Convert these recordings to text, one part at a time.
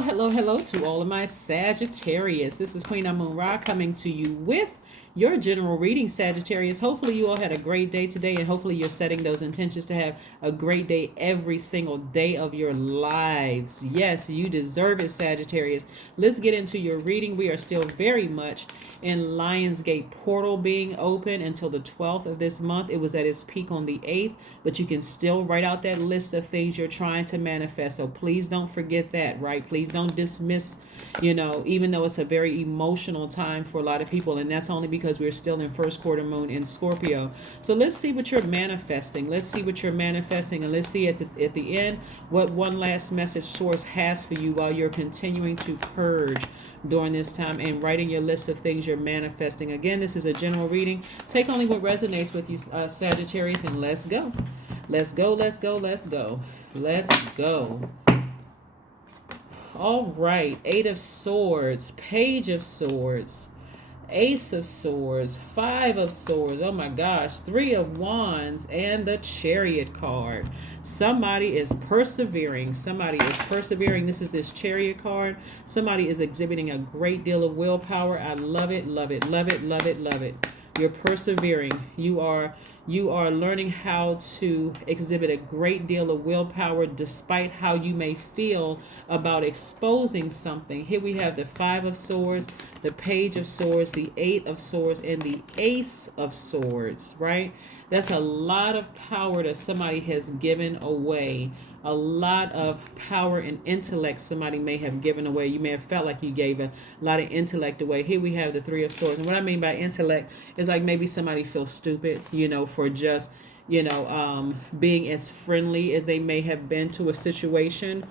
Hello to all of my Sagittarius. This is Queen Amun Ra coming to you with your general reading, Sagittarius. Hopefully, you all had a great day today, and hopefully, you're setting those intentions to have a great day every single day of your lives. Yes, you deserve it, Sagittarius. Let's get into your reading. We are still very much in Lionsgate portal being open until the 12th of this month. It was at its peak on the 8th, but you can still write out that list of things you're trying to manifest. So please don't forget that, right? Please don't dismiss, even though it's a very emotional time for a lot of people, and that's only because we're still in first quarter moon in Scorpio. So let's see what you're manifesting. Let's see what you're manifesting, and let's see at the end what one last message source has for you while you're continuing to purge during this time and writing your list of things you're manifesting. Again, this is a general reading. Take only what resonates with you, Sagittarius, and let's go. Let's go, let's go, let's go. Let's go. All right. 8 of Swords, Page of Swords, Ace of Swords, 5 of Swords, oh my gosh, 3 of Wands, and the Chariot card. Somebody is persevering. Somebody is persevering. This is this Chariot card. Somebody is exhibiting a great deal of willpower. I love it, love it, love it, love it, love it. You're persevering. You are learning how to exhibit a great deal of willpower despite how you may feel about exposing something. Here we have the 5 of Swords, the Page of Swords, the 8 of Swords, and the Ace of Swords, right? That's a lot of power that somebody has given away. A lot of power and intellect somebody may have given away. You may have felt like you gave a lot of intellect away. Here we have the 3 of Swords. And what I mean by intellect is like maybe somebody feels stupid, for just, being as friendly as they may have been to a situation.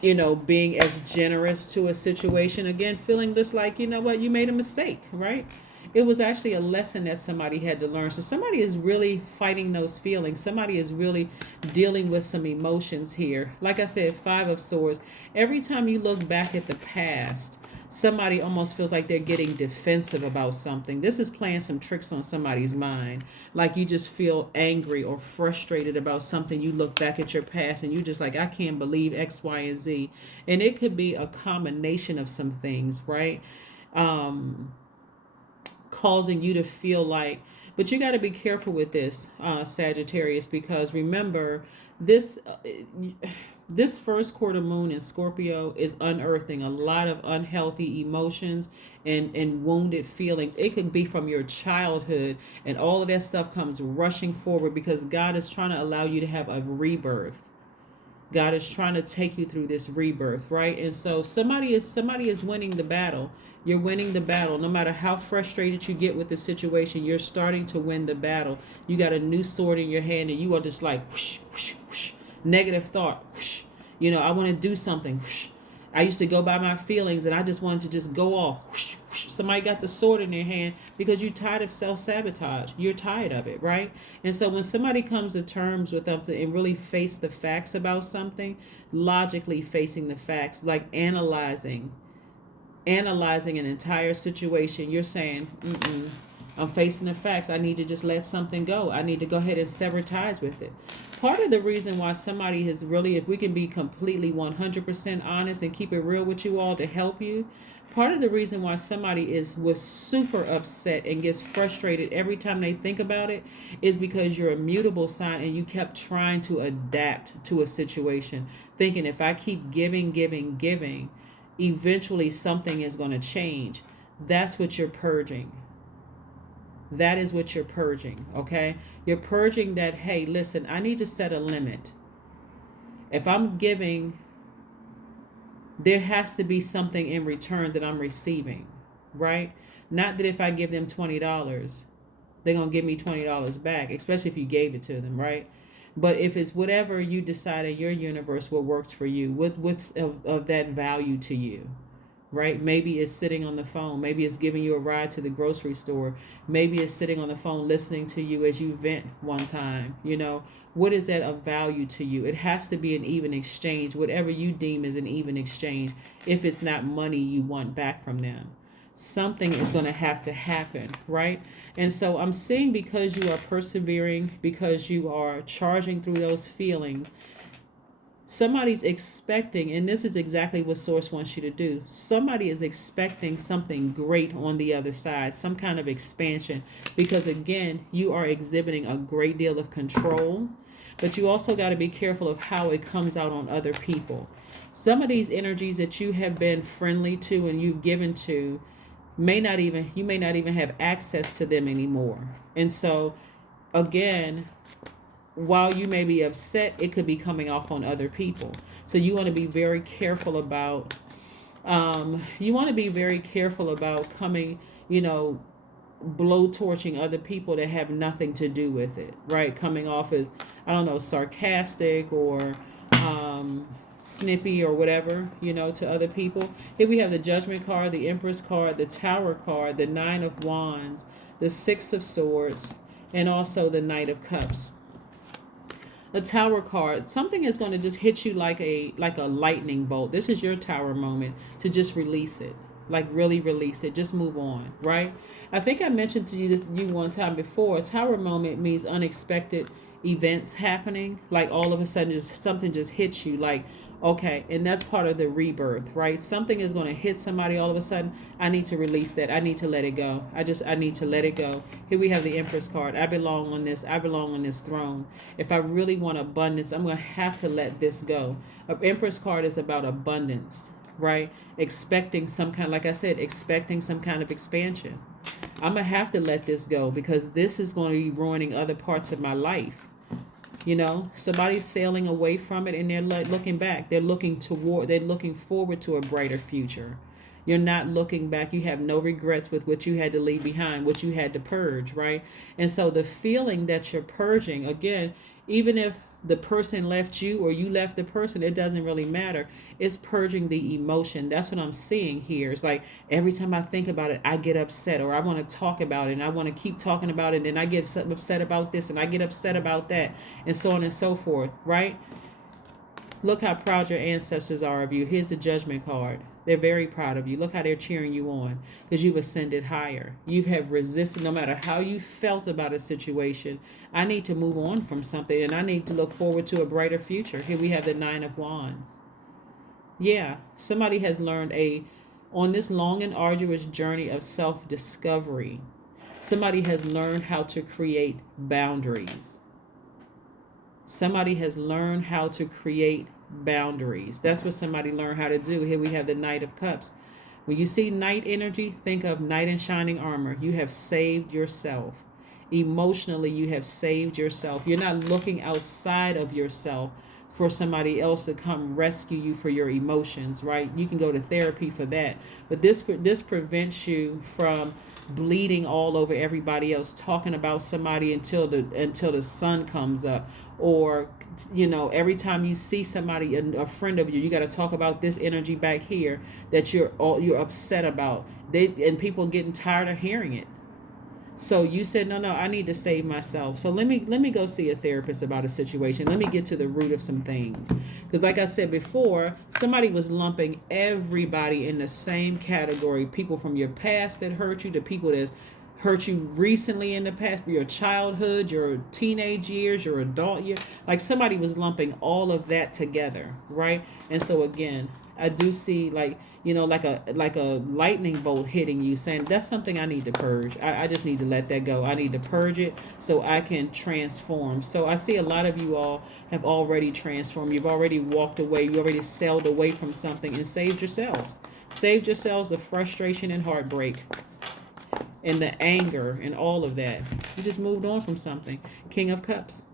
Being as generous to a situation. Again, feeling just like, you made a mistake, right? It was actually a lesson that somebody had to learn. So somebody is really fighting those feelings. Somebody is really dealing with some emotions here. Like I said, 5 of Swords. Every time you look back at the past, somebody almost feels like they're getting defensive about something. This is playing some tricks on somebody's mind. Like you just feel angry or frustrated about something. You look back at your past and you just like, I can't believe X, Y, and Z. And it could be a combination of some things, right? Causing you to feel like, but you got to be careful with this, Sagittarius, because remember this first quarter moon in Scorpio is unearthing a lot of unhealthy emotions and wounded feelings. It could be from your childhood, and all of that stuff comes rushing forward because God is trying to allow you to have a rebirth. God is trying to take you through this rebirth, right? And so somebody is winning the battle. You're winning the battle. No matter how frustrated you get with the situation, you're starting to win the battle. You got a new sword in your hand and you are just like, whoosh, whoosh, whoosh. Negative thought. Whoosh. I want to do something. Whoosh. I used to go by my feelings and I just wanted to just go off. Whoosh, whoosh. Somebody got the sword in their hand because you're tired of self-sabotage. You're tired of it, right? And so when somebody comes to terms with something and really face the facts about something, logically facing the facts, like analyzing an entire situation, you're saying, I'm facing the facts. I need to just let something go. I need to go ahead and sever ties with it. Part of the reason why somebody has really, if we can be completely 100% honest and keep it real with you all to help you, part of the reason why somebody was super upset and gets frustrated every time they think about it is because you're a mutable sign and you kept trying to adapt to a situation, thinking if I keep giving, eventually something is going to change. That's what you're purging. That is what you're purging, okay? You're purging that, hey, listen, I need to set a limit. If I'm giving, there has to be something in return that I'm receiving, right? Not that if I give them $20, they're going to give me $20 back, especially if you gave it to them, right? But if it's whatever you decide in your universe what works for you, what's of that value to you, right? Maybe it's sitting on the phone. Maybe it's giving you a ride to the grocery store. Maybe it's sitting on the phone listening to you as you vent one time. What is that of value to you? It has to be an even exchange, whatever you deem is an even exchange. If it's not money you want back from them, something is going to have to happen, right? And so I'm seeing, because you are persevering, because you are charging through those feelings, Somebody's expecting, and this is exactly what Source wants you to do. Somebody is expecting something great on the other side, some kind of expansion, because again, you are exhibiting a great deal of control, but you also got to be careful of how it comes out on other people. Some of these energies that you have been friendly to and you've given to you may not even have access to them anymore. And so again, while you may be upset, it could be coming off on other people. So you want to be very careful about coming, blow torching other people that have nothing to do with it, right? Coming off as, I don't know, sarcastic or snippy or whatever, to other people. Here we have the Judgment card, the Empress card, the Tower card, the Nine of Wands, the Six of Swords, and also the Knight of Cups. The Tower card, something is going to just hit you like a lightning bolt. This is your Tower moment to just release it, like really release it. Just move on, right? I think I mentioned to you one time before. A Tower moment means unexpected events happening, like all of a sudden just something just hits you, like, okay, and that's part of the rebirth, right? Something is going to hit somebody all of a sudden. I need to release that. I need to let it go. I need to let it go. Here we have the Empress card. I belong on this throne. If I really want abundance, I'm going to have to let this go. An Empress card is about abundance, right? Expecting some kind, like I said, expecting some kind of expansion. I'm going to have to let this go because this is going to be ruining other parts of my life. Somebody's sailing away from it and they're looking back. They're looking forward to a brighter future. You're not looking back. You have no regrets with what you had to leave behind, what you had to purge, right? And so the feeling that you're purging, again, even if the person left you or you left the person, it doesn't really matter. It's purging the emotion. That's what I'm seeing here. It's like every time I think about it, I get upset, or I want to talk about it and I want to keep talking about it, and I get upset about this and I get upset about that, and so on and so forth, right? Look how proud your ancestors are of you. Here's the Judgment card. They're very proud of you. Look how they're cheering you on because you've ascended higher. You have resisted no matter how you felt about a situation. I need to move on from something and I need to look forward to a brighter future. Here we have the Nine of Wands. Yeah, somebody has learned on this long and arduous journey of self-discovery, somebody has learned how to create boundaries. Somebody has learned how to create boundaries. That's what somebody learned how to do. Here we have the Knight of Cups. When you see knight energy, think of knight in shining armor. You have saved yourself. Emotionally, you have saved yourself. You're not looking outside of yourself for somebody else to come rescue you for your emotions, right? You can go to therapy for that. But this prevents you from bleeding all over everybody else, talking about somebody until the sun comes up, or every time you see somebody, a friend of you, you got to talk about this energy back here that you're upset about. And people getting tired of hearing it. So you said, no, I need to save myself. So let me go see a therapist about a situation. Let me get to the root of some things. Because like I said before, somebody was lumping everybody in the same category. People from your past that hurt you, the people that hurt you recently in the past, your childhood, your teenage years, your adult years. Like somebody was lumping all of that together, right? And so again, I do see like a lightning bolt hitting you, saying that's something I need to purge. I just need to let that go. I need to purge it so I can transform. So I see a lot of you all have already transformed. You've already walked away. You already sailed away from something and saved yourselves. Saved yourselves the frustration and heartbreak and the anger and all of that. You just moved on from something. King of Cups.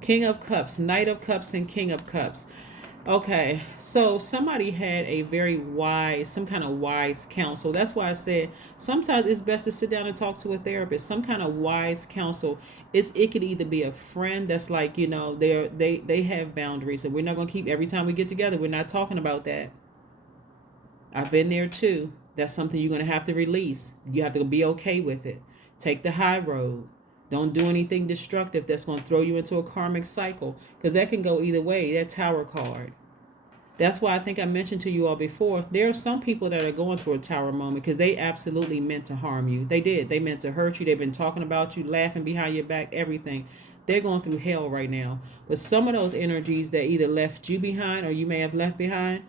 King of Cups, Knight of Cups, and King of Cups. Okay, so somebody had a very wise, some kind of wise counsel. That's why I said sometimes it's best to sit down and talk to a therapist. Some kind of wise counsel. It could either be a friend that's like, they have boundaries, and we're not gonna keep every time we get together. We're not talking about that. I've been there too. That's something you're gonna have to release. You have to be okay with it. Take the high road. Don't do anything destructive that's going to throw you into a karmic cycle, because that can go either way. That Tower card. That's why I think I mentioned to you all before, there are some people that are going through a Tower moment because they absolutely meant to harm you. They did. They meant to hurt you. They've been talking about you, laughing behind your back, everything. They're going through hell right now. But some of those energies that either left you behind or you may have left behind,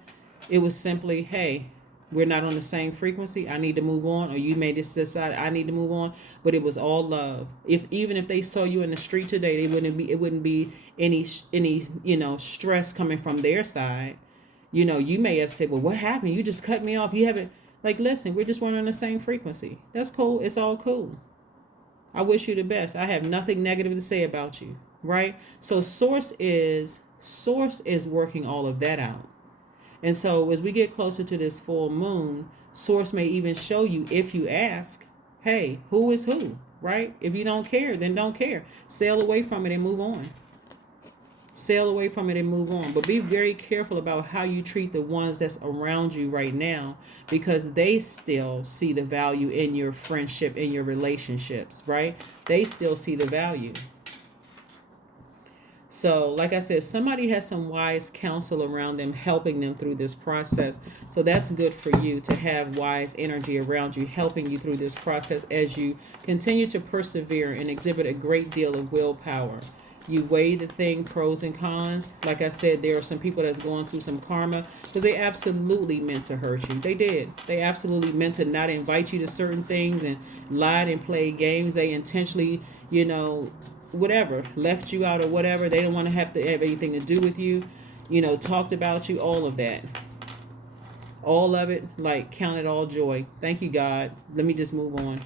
it was simply, hey, we're not on the same frequency. I need to move on, or you may just decide I need to move on. But it was all love. If even if they saw you in the street today, they wouldn't be. It wouldn't be any stress coming from their side. You may have said, well, what happened? You just cut me off. You haven't, like, listen, we're just running on the same frequency. That's cool. It's all cool. I wish you the best. I have nothing negative to say about you, right? So source is working all of that out. And so as we get closer to this full moon, source may even show you, if you ask, hey, who is who, right? If you don't care, then don't care. Sail away from it and move on. Sail away from it and move on. But be very careful about how you treat the ones that's around you right now, because they still see the value in your friendship, in your relationships, right? They still see the value. So, like I said, somebody has some wise counsel around them, helping them through this process. So that's good for you to have wise energy around you, helping you through this process as you continue to persevere and exhibit a great deal of willpower. You weigh the thing, pros and cons. Like I said, there are some people that's going through some karma because they absolutely meant to hurt you. They did. They absolutely meant to not invite you to certain things and lied and played games. They intentionally, whatever, left you out or whatever. They don't want to have anything to do with you, talked about you, all of that. All of it, like, count it all joy. Thank you, God. Let me just move on.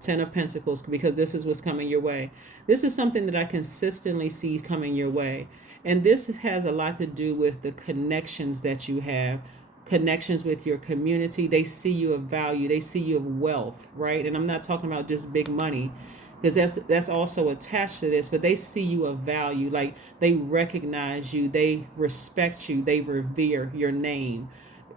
10 of Pentacles, because this is what's coming your way. This is something that I consistently see coming your way. And this has a lot to do with the connections that you have, connections with your community. They see you of value. They see you of wealth, right? And I'm not talking about just big money, because that's also attached to this, but they see you of value. Like, they recognize you, they respect you, they revere your name,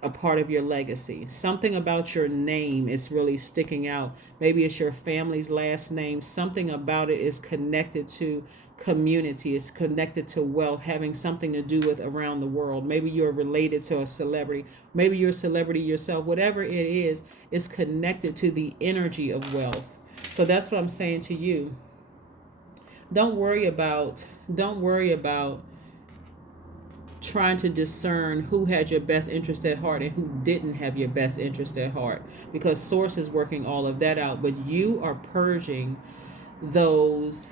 a part of your legacy. Something about your name is really sticking out. Maybe it's your family's last name. Something about it is connected to community. It's connected to wealth, having something to do with around the world. Maybe you're related to a celebrity. Maybe you're a celebrity yourself. Whatever it is connected to the energy of wealth. So that's what I'm saying to you. Don't worry about trying to discern who had your best interest at heart and who didn't have your best interest at heart, because source is working all of that out. But you are purging those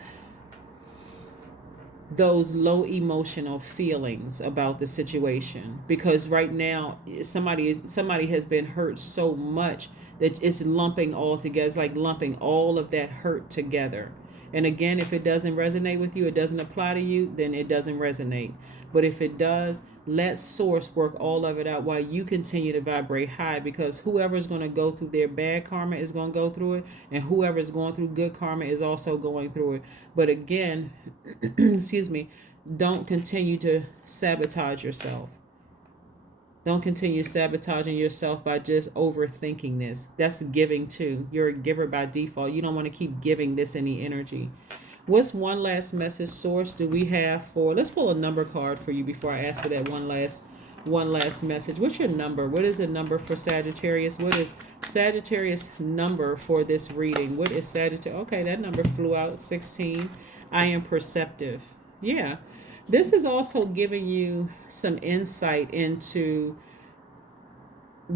low emotional feelings about the situation, because right now somebody has been hurt so much that it's lumping all together. It's like lumping all of that hurt together. And again, if it doesn't resonate with you, it doesn't apply to you, then it doesn't resonate. But if it does, let source work all of it out while you continue to vibrate high, because whoever is going to go through their bad karma is going to go through it, and whoever is going through good karma is also going through it. But again, excuse me, don't continue to sabotage yourself. Don't continue sabotaging yourself by just overthinking this. That's giving too. You're a giver by default. You don't want to keep giving this any energy. What's one last message, source, do we have for, let's pull a number card for you before I ask for that one last message. What's your number? What is the number for Sagittarius? What is Sagittarius number for this reading? What is Sagittarius? Okay, that number flew out, 16. I am perceptive. Yeah. This is also giving you some insight into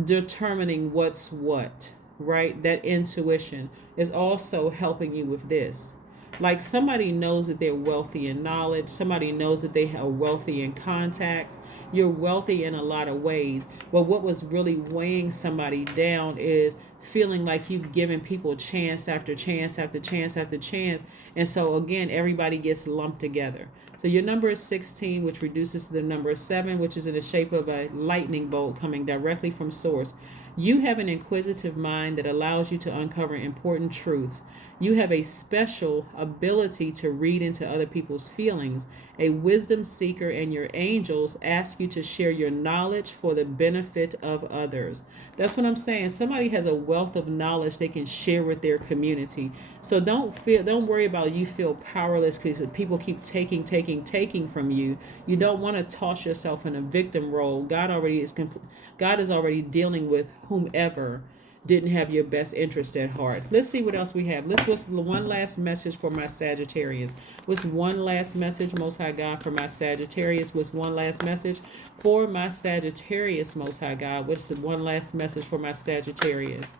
determining what's what, right? That intuition is also helping you with this. Like, somebody knows that they're wealthy in knowledge. Somebody knows that they are wealthy in contacts. You're wealthy in a lot of ways. But what was really weighing somebody down is feeling like you've given people chance after chance after chance after chance. And so, again, everybody gets lumped together. So your number is 16, which reduces to the number 7, which is in the shape of a lightning bolt coming directly from source. You have an inquisitive mind that allows you to uncover important truths. You have a special ability to read into other people's feelings. A wisdom seeker and your angels ask you to share your knowledge for the benefit of others. That's what I'm saying. Somebody has a wealth of knowledge they can share with their community. So don't worry about you feel powerless because people keep taking from you. You don't want to toss yourself in a victim role. God is already dealing with whomever didn't have your best interest at heart. Let's see what else we have. What's the one last message for my Sagittarius? What's one last message, Most High God, for my Sagittarius? What's one last message for my Sagittarius, Most High God? What's the one last message for my Sagittarius?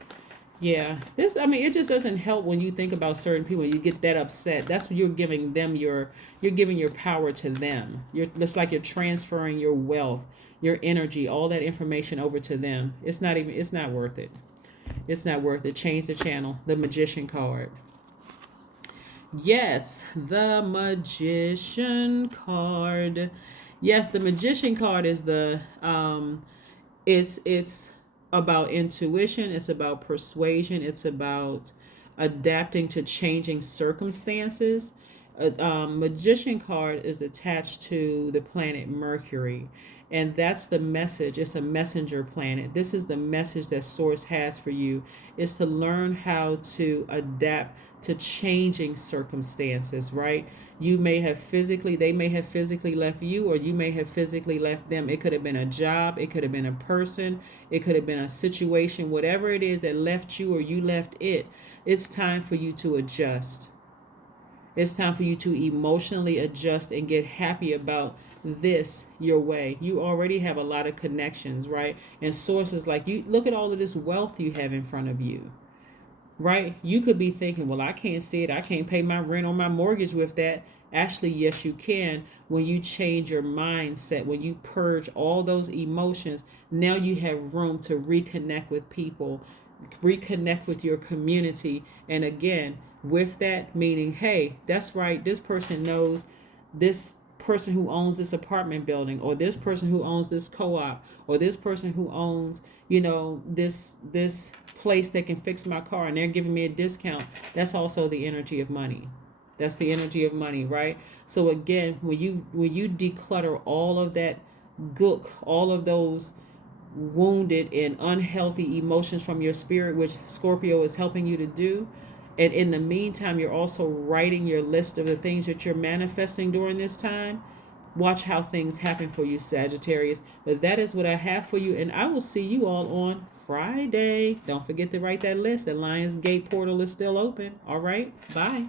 Yeah, I mean, it just doesn't help when you think about certain people. You get that upset. That's what you're giving them you're giving your power to them. It's like you're transferring your wealth, your energy, all that information over to them. It's not worth it. It's not worth it. Change the channel. The Magician card. Yes, the Magician card. Yes, the Magician card is it's about intuition, it's about persuasion, it's about adapting to changing circumstances. Magician card is attached to the planet Mercury, and that's the message. It's a messenger planet. This is the message that Source has for you, is to learn how to adapt to changing circumstances, right? They may have physically left you, or you may have physically left them. It could have been a job, it could have been a person, it could have been a situation, whatever it is that left you or you left it. It's time for you to adjust. It's time for you to emotionally adjust and get happy about this your way. You already have a lot of connections, right? And sources like you look at all of this wealth you have in front of you, right? You could be thinking, well, I can't see it. I can't pay my rent or my mortgage with that. Actually, yes, you can. When you change your mindset, when you purge all those emotions, now you have room to reconnect with people, reconnect with your community. And again, with that meaning, hey, that's right, this person knows this person who owns this apartment building, or this person who owns this co-op, or this person who owns, this place that can fix my car, and they're giving me a discount. That's also the energy of money. That's the energy of money, right? So again, when you declutter all of that gook, all of those wounded and unhealthy emotions from your spirit, which Scorpio is helping you to do, and in the meantime, you're also writing your list of the things that you're manifesting during this time. Watch how things happen for you, Sagittarius. But that is what I have for you, and I will see you all on Friday. Don't forget to write that list. The Lions Gate portal is still open. All right, bye.